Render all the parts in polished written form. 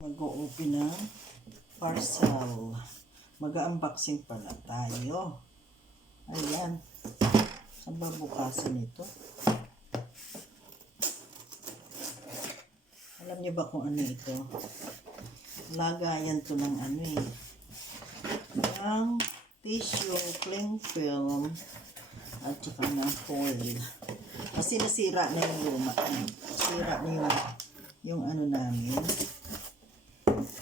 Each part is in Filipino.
Mag-o-open ng parcel. Mag-unboxing pala tayo. Ayan. Saan ba bukasan ito? Alam niyo ba kung ano ito? Lagayan to ng ano eh. Ng tissue, cling film, at saka ng foil. Kasi nasira na yung luma. Nasira na yung ano namin.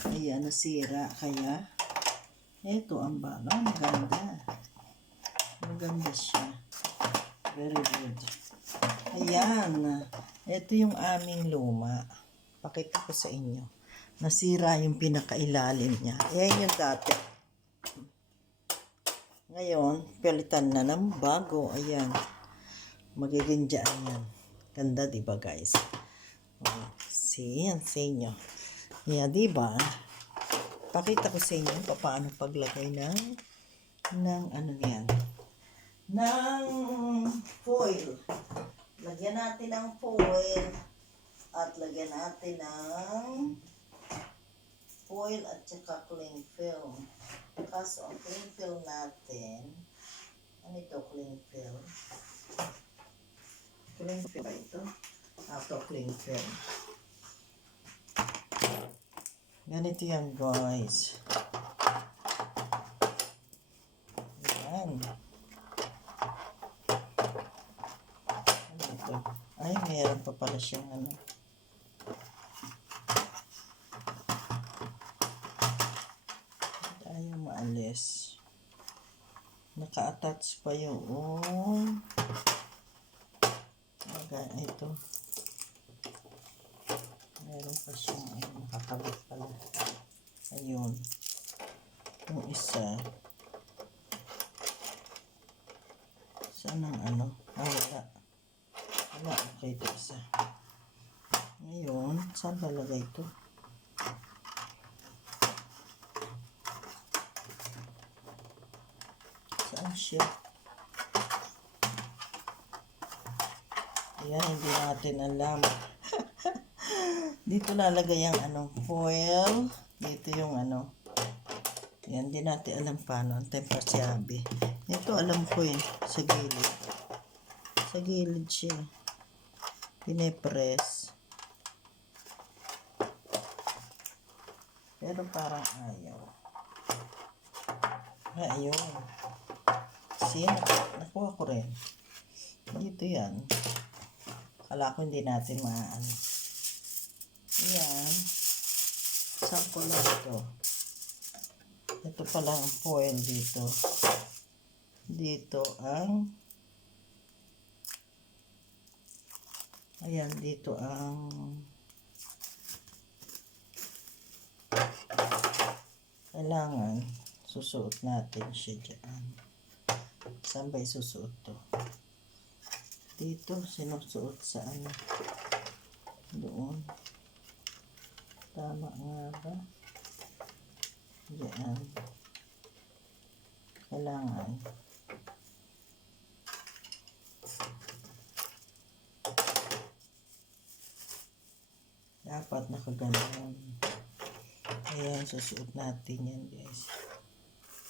Ayan, nasira. Kaya, eto ang bala. Maganda. Maganda siya. Very good. Ayan. Ito yung aming luma. Pakita ko sa inyo. Nasira yung pinakailalim niya. Ayan yung dati. Ngayon, palitan na ng bago. Ayan. Magiging dyan yan. Ganda, diba guys? Oh, see, yan sa inyo. Yeah, diba? Pakita ko sa inyo paano paglagay ng ano yan. Ng foil. Lagyan natin ng foil. At lagyan natin ng foil at saka cling film. Kaso ang cling film natin, ano ito cling film? Cling film ba ito? Ito cling film. Ganito yan guys. Yan. Ano ito? Ay, meron pa pala siyang ano. Ayaw maalis. Naka-attach pa yung ito. Meron pa siyang nakakabit pala. Ayun. Yung isa. Saan ang ano? Wala. Wala. Okay, ito isa. Ngayon, saan lalagay ito? Saan siya? Ayan, hindi natin alam. Dito lalagay ang anong foil. Dito yung ano. Yan, di natin alam paano. Ang temper siyabi. Ito alam ko eh. Sa gilid. Sa gilid siya. Pinepress. Pero parang ayaw. Ayun. See, nakuha ko rin. Dito yan. Kala ko hindi natin maano. Ayan. Sample lang ito. Ito pala ang foil dito. Dito ang ayan, dito ang kailangan susuot natin siya dyan. Saan ba isusuot to? Dito, sinusuot sa ano? Doon. Tama nga ba? Diyan. Kailangan. Dapat nakaganon. Ayan, susuot natin yan guys.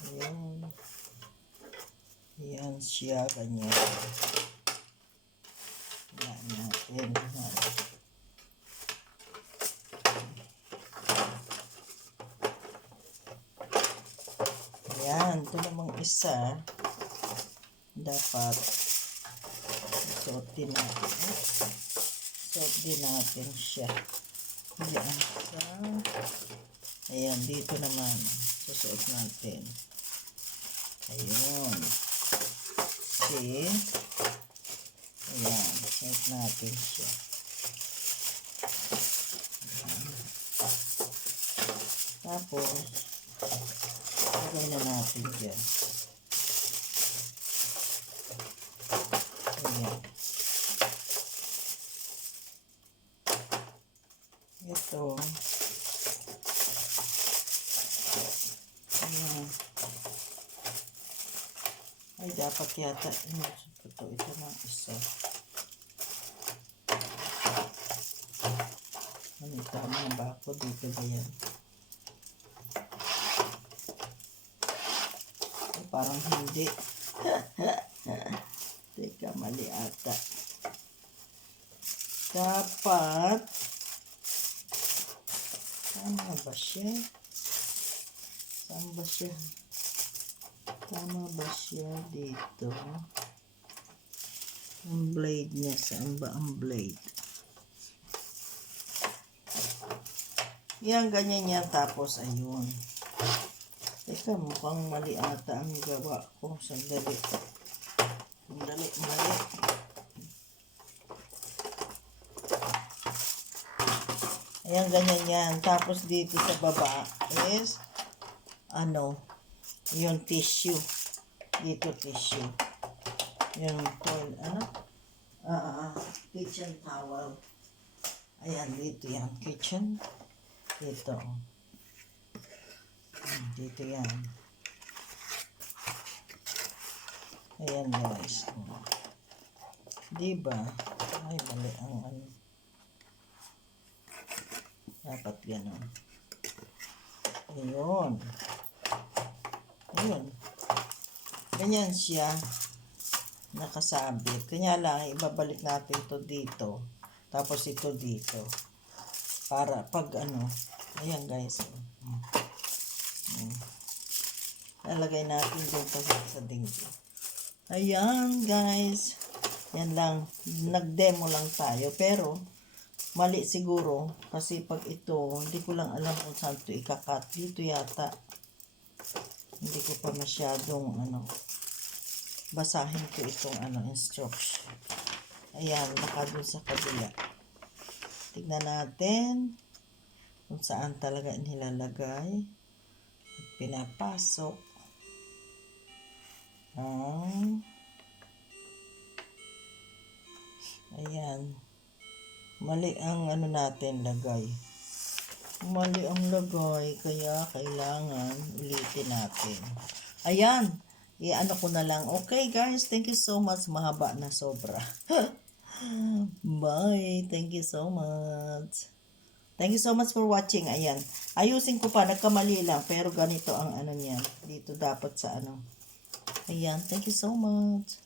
Ayan. Ayan siya, ganyan. Ayan natin. Ayan, ito namang isa. Dapat suot din natin. Suot din natin siya. Ayan siya. Ayan, dito naman. Susuot natin. Ayun. See? Ayan, suot natin siya. Ayan. Tapos, lagay na natin dyan. Ayan. Ito. Ayan. Ay, dapat yata. Ito na isa. Ano tama ba ako? Dito ba yan? Ay, parang hindi. Teka, mali ata. Dapat, tama ba siya? Saan ba siya? Tama ba siya dito? Ang blade niya, saan ba ang blade? Yan, ganyan yan. Tapos, ayun. Teka, mukhang mali ata ang gawa ko. Sandali. Sandali, mali. Ayan, ganyan yan. Tapos, dito sa baba is, yung tissue. Dito, tissue. Yung toilet, kitchen towel. Ayan, dito yan. Kitchen. Dito. Dito yan. Ayan, guys. Diba? Ay, mali ang ano. Dapat gano'n. Ayun. Ayun. Ganyan siya. Nakasabit. Kanya lang, ibabalik natin to dito. Tapos ito dito. Para pag ayan guys. Lalagay natin dito sa dingding. Ayan guys. Yan lang. Nag-demo lang tayo. Pero, mali siguro. Kasi pag ito, hindi ko lang alam kung saan ito ikakat. Dito yata. Hindi ko pa masyadong basahin ko itong instruction. Ayan, baka dun sa kabila. Tignan natin kung saan talaga nilalagay at pinapasok ang ayan. Mali ang natin lagay. Mali ang lagay, kaya kailangan ulitin natin. Ayan. I-ano ko na lang. Okay guys, thank you so much. Mahaba na sobra. Bye. Thank you so much. Thank you so much for watching. Ayan. Ayusin ko pa. Nagkamali lang. Pero ganito ang niya. Dito dapat sa Ayan. Thank you so much.